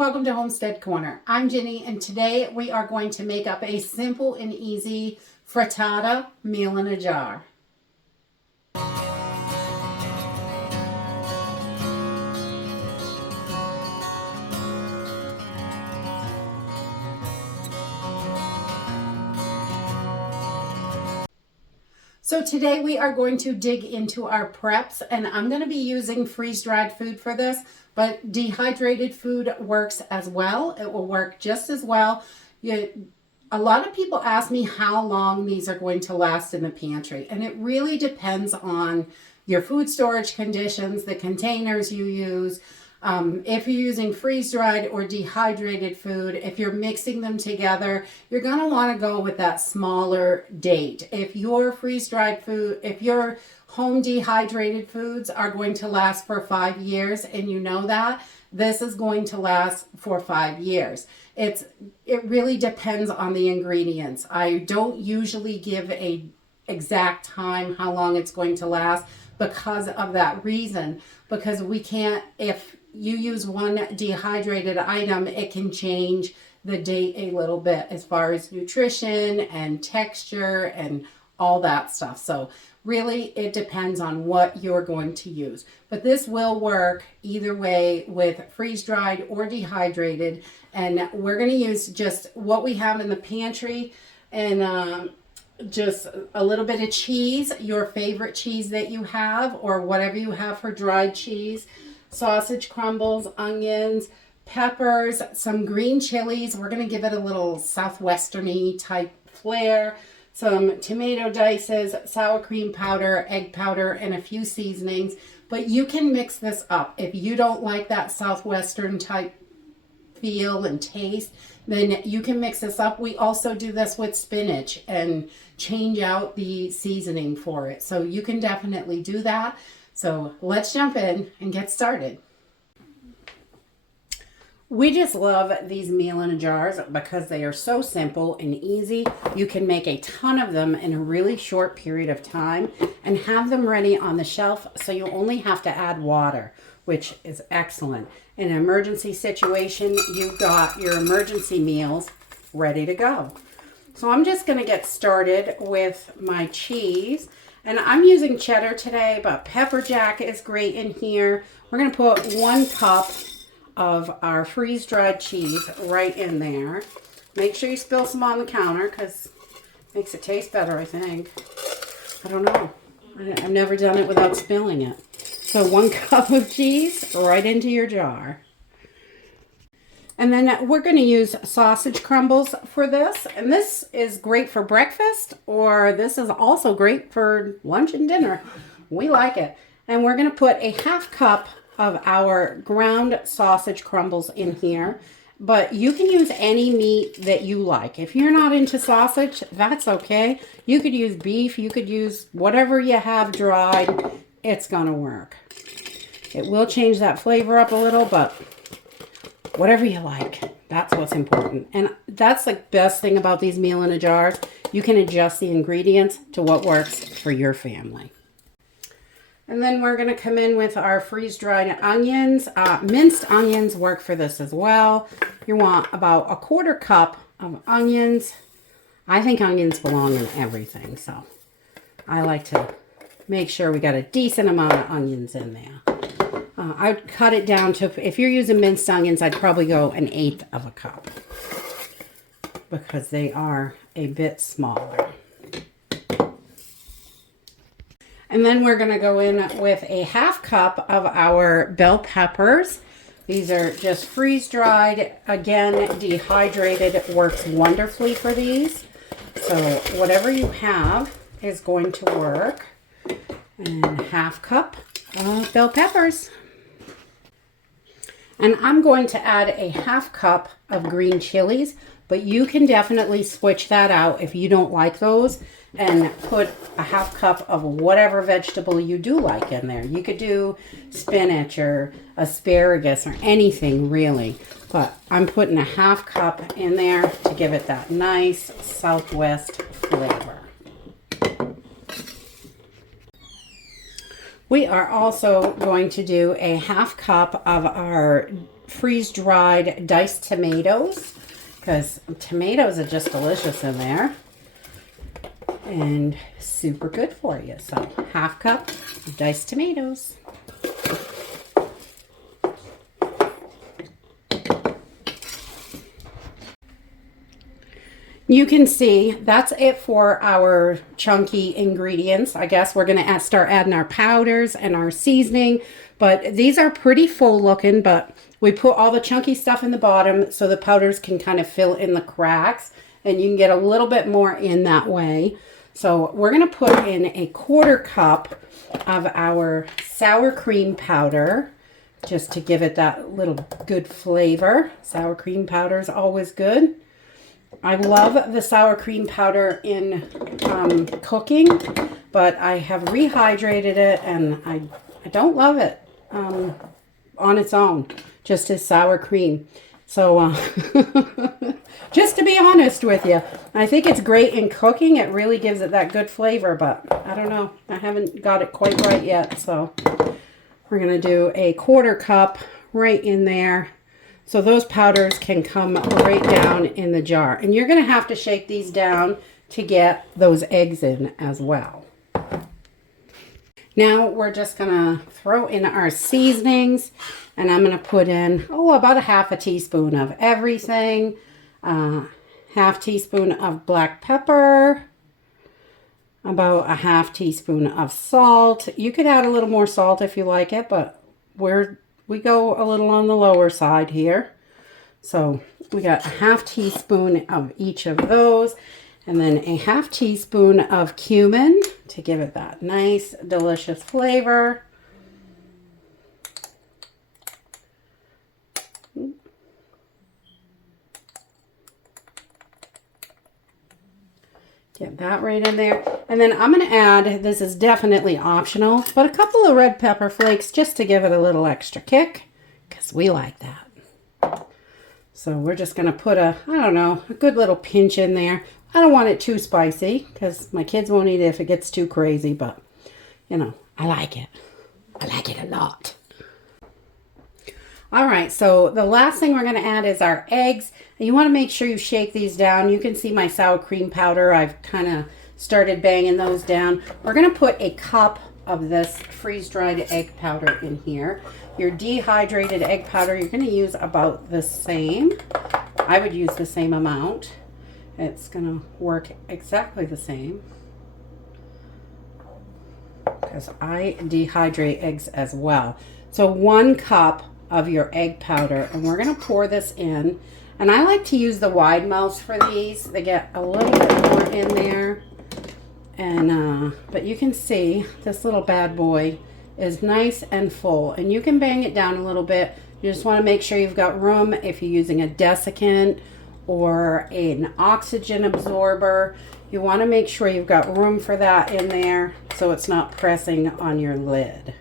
welcome to Homestead Corner. I'm Ginny, and today we are going to make up a simple and easy frittata meal in a jar. So today we are going to dig into our preps, and I'm going to be using freeze-dried food for this, but dehydrated food works as well. It will work just as well. A lot of people ask me how long these are going to last in the pantry, and it really depends on your food storage conditions, the containers you use. If you're using freeze-dried or dehydrated food, if you're mixing them together, you're going to want to go with that smaller date. If your freeze-dried food, if your home dehydrated foods are going to last for 5 years, and you know that, this is going to last for 5 years. It really depends on the ingredients. I don't usually give a exact time how long it's going to last because of that reason, because we can't, if you use one dehydrated item, it can change the date a little bit as far as nutrition and texture and all that stuff. So really it depends on what you're going to use. But this will work either way with freeze-dried or dehydrated. And we're going to use just what we have in the pantry and just a little bit of cheese, your favorite cheese that you have or whatever you have for dried cheese. Sausage crumbles, onions, peppers, some green chilies. We're going to give it a little southwesterny type flair. Some tomato dices, sour cream powder, egg powder, and a few seasonings. But you can mix this up. If you don't like that southwestern type feel and taste, then you can mix this up. We also do this with spinach and change out the seasoning for it. So you can definitely do that. So let's jump in and get started. We just love these meal in a jars because they are so simple and easy. You can make a ton of them in a really short period of time and have them ready on the shelf, so you only have to add water, which is excellent. In an emergency situation, you've got your emergency meals ready to go. So I'm just going to get started with my cheese. And I'm using cheddar today, but pepper jack is great in here. We're going to put 1 cup of our freeze-dried cheese right in there. Make sure you spill some on the counter because it makes it taste better, I think. I don't know. I've never done it without spilling it. So 1 cup of cheese right into your jar. And then we're going to use sausage crumbles for this. And this is great for breakfast, or this is also great for lunch and dinner. We like it. And we're going to put a 1/2 cup of our ground sausage crumbles in here. But you can use any meat that you like. If you're not into sausage, that's okay. You could use beef. You could use whatever you have dried. It's going to work. It will change that flavor up a little, but whatever you like, that's what's important. And that's the best thing about these meal in a jars. You can adjust the ingredients to what works for your family. And then we're going to come in with our freeze-dried onions. Minced onions work for this as well. You want about 1/4 cup of onions. I think onions belong in everything, so I like to make sure we got a decent amount of onions in there. I'd cut it down to, if you're using minced onions, I'd probably go 1/8 of a cup because they are a bit smaller. And then we're going to go in with a 1/2 cup of our bell peppers. These are just freeze-dried. Again, dehydrated works wonderfully for these. So whatever you have is going to work. And 1/2 cup of bell peppers. And I'm going to add a 1/2 cup of green chilies, but you can definitely switch that out if you don't like those and put a 1/2 cup of whatever vegetable you do like in there. You could do spinach or asparagus or anything really, but I'm putting a 1/2 cup in there to give it that nice Southwest flavor. We are also going to do a 1/2 cup of our freeze-dried diced tomatoes, because tomatoes are just delicious in there and super good for you. So half cup of diced tomatoes. You can see that's it for our chunky ingredients. I guess we're going to start adding our powders and our seasoning, but these are pretty full looking, but we put all the chunky stuff in the bottom so the powders can kind of fill in the cracks and you can get a little bit more in that way. So we're going to put in a 1/4 cup of our sour cream powder just to give it that little good flavor. Sour cream powder is always good. I love the sour cream powder in cooking, but I have rehydrated it and I don't love it on its own, just as sour cream. So just to be honest with you, I think it's great in cooking. It really gives it that good flavor, but I don't know. I haven't got it quite right yet. So we're going to do a 1/4 cup right in there. So those powders can come right down in the jar. And you're going to have to shake these down to get those eggs in as well. Now we're just going to throw in our seasonings. And I'm going to put in, about a 1/2 teaspoon of everything. 1/2 teaspoon of black pepper. About a 1/2 teaspoon of salt. You could add a little more salt if you like it, but we go a little on the lower side here. So we got a 1/2 teaspoon of each of those, and then a 1/2 teaspoon of cumin to give it that nice, delicious flavor. Get that right in there. And then I'm going to add, this is definitely optional, but a couple of red pepper flakes just to give it a little extra kick, because we like that. So we're just going to put a good little pinch in there. I don't want it too spicy, because my kids won't eat it if it gets too crazy, but, I like it. I like it a lot. All right, so the last thing we're going to add is our eggs. And you want to make sure you shake these down. You can see my sour cream powder. I've kind of started banging those down. We're going to put a cup of this freeze-dried egg powder in here. Your dehydrated egg powder, you're going to use about the same. I would use the same amount. It's going to work exactly the same, because I dehydrate eggs as well. So 1 cup of your egg powder, and we're going to pour this in. And I like to use the wide mouths for these. They get a little bit more in there. And but you can see this little bad boy is nice and full, and you can bang it down a little bit. You just want to make sure you've got room if you're using a desiccant or an oxygen absorber. You want to make sure you've got room for that in there so it's not pressing on your lid.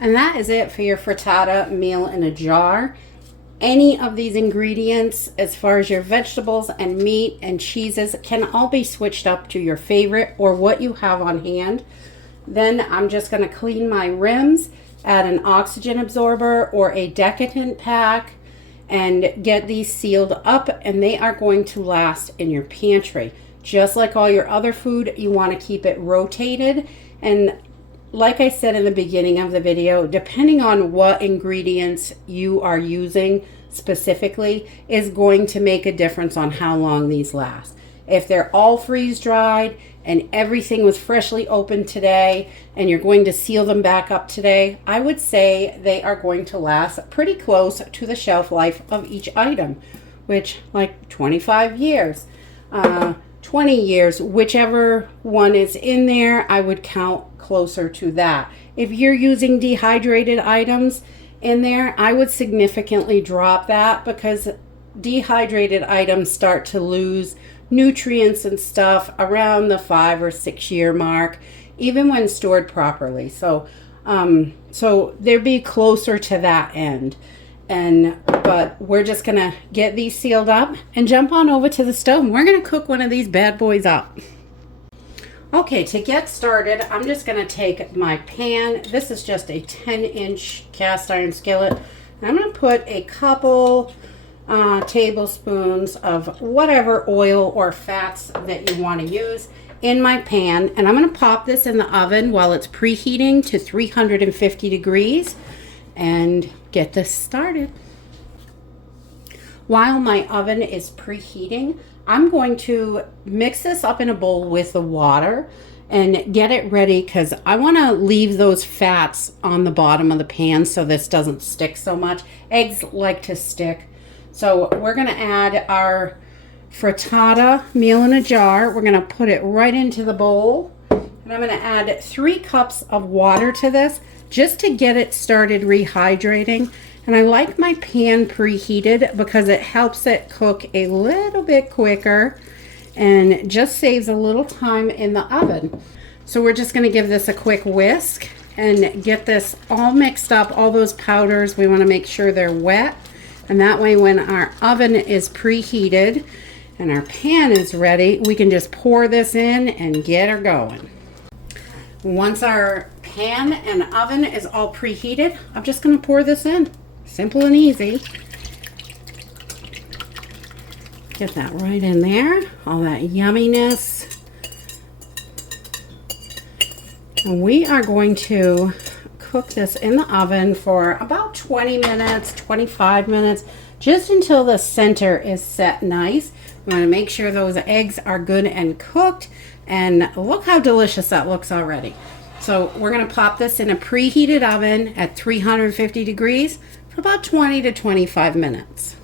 And that is it for your frittata meal in a jar. Any of these ingredients, as far as your vegetables and meat and cheeses, can all be switched up to your favorite or what you have on hand. Then I'm just going to clean my rims, add an oxygen absorber or a decadent pack, and get these sealed up, and they are going to last in your pantry. Just like all your other food, you want to keep it rotated. And like I said in the beginning of the video, depending on what ingredients you are using specifically is going to make a difference on how long these last. If they're all freeze-dried and everything was freshly opened today and you're going to seal them back up today, I would say they are going to last pretty close to the shelf life of each item, which like 25 years. 20 years, whichever one is in there, I would count closer to that. If you're using dehydrated items in there, I would significantly drop that, because dehydrated items start to lose nutrients and stuff around the 5 or 6 year mark, even when stored properly. So they'd be closer to that end. But we're just gonna get these sealed up and jump on over to the stove, and we're gonna cook one of these bad boys up. Okay, to get started, I'm just going to take my pan. This is just a 10-inch cast iron skillet. And I'm going to put a couple tablespoons of whatever oil or fats that you want to use in my pan. And I'm going to pop this in the oven while it's preheating to 350 degrees and get this started. While my oven is preheating, I'm going to mix this up in a bowl with the water and get it ready because I want to leave those fats on the bottom of the pan so this doesn't stick so much. Eggs like to stick. So we're going to add our frittata meal in a jar. We're going to put it right into the bowl. And I'm going to add 3 cups of water to this just to get it started rehydrating. And I like my pan preheated because it helps it cook a little bit quicker and just saves a little time in the oven. So we're just going to give this a quick whisk and get this all mixed up, all those powders. We want to make sure they're wet. And that way when our oven is preheated and our pan is ready, we can just pour this in and get her going. Once our pan and oven is all preheated, I'm just going to pour this in. Simple and easy. Get that right in there, all that yumminess. And we are going to cook this in the oven for about 20 minutes, 25 minutes, just until the center is set nice. We want to make sure those eggs are good and cooked. And look how delicious that looks already. So we're going to pop this in a preheated oven at 350 degrees for about 20 to 25 minutes.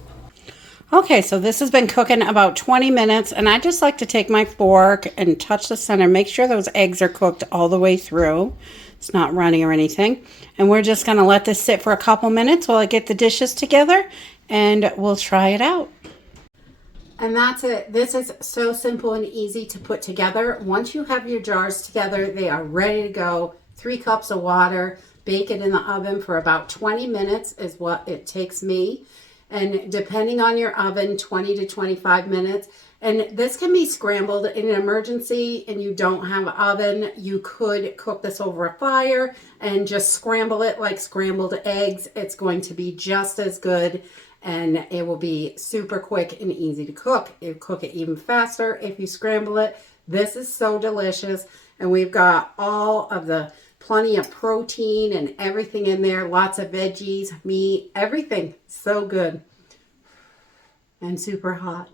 Okay, so this has been cooking about 20 minutes, and I just like to take my fork and touch the center, make sure those eggs are cooked all the way through. It's not running or anything. And we're just going to let this sit for a couple minutes while I get the dishes together, and we'll try it out. And that's it. This is so simple and easy to put together. Once you have your jars together, they are ready to go. 3 cups of water. Bake it in the oven for about 20 minutes is what it takes me. And depending on your oven, 20 to 25 minutes. And this can be scrambled in an emergency and you don't have an oven. You could cook this over a fire and just scramble it like scrambled eggs. It's going to be just as good and it will be super quick and easy to cook. You cook it even faster if you scramble it. This is so delicious. And we've got all of the plenty of protein and everything in there. Lots of veggies, meat, everything. So good. And super hot.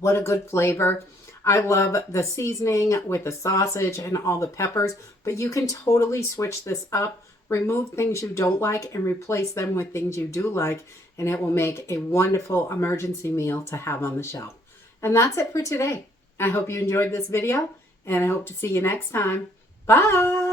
What a good flavor. I love the seasoning with the sausage and all the peppers, but you can totally switch this up. Remove things you don't like and replace them with things you do like, and it will make a wonderful emergency meal to have on the shelf. And that's it for today. I hope you enjoyed this video, and I hope to see you next time. Bye!